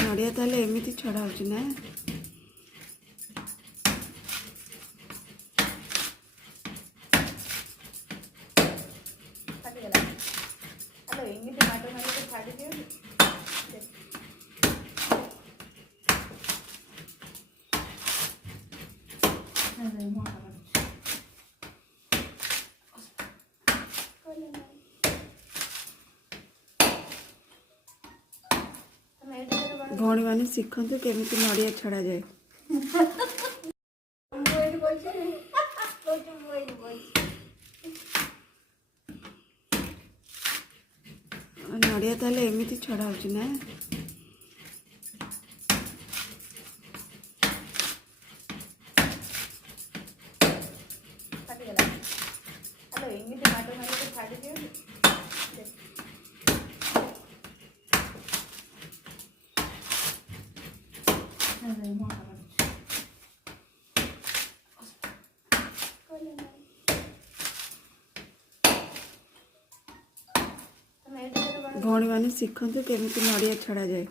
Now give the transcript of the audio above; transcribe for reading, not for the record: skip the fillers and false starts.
नड़िया ताले एमती छड़ा हो ना भौणी मैंने शिखु केमी नड़िया छड़ा जाए नड़िया ताले एमती छड़ा हो ना भौणी मैंने शिखु केमी नड़िया छड़ा जाए।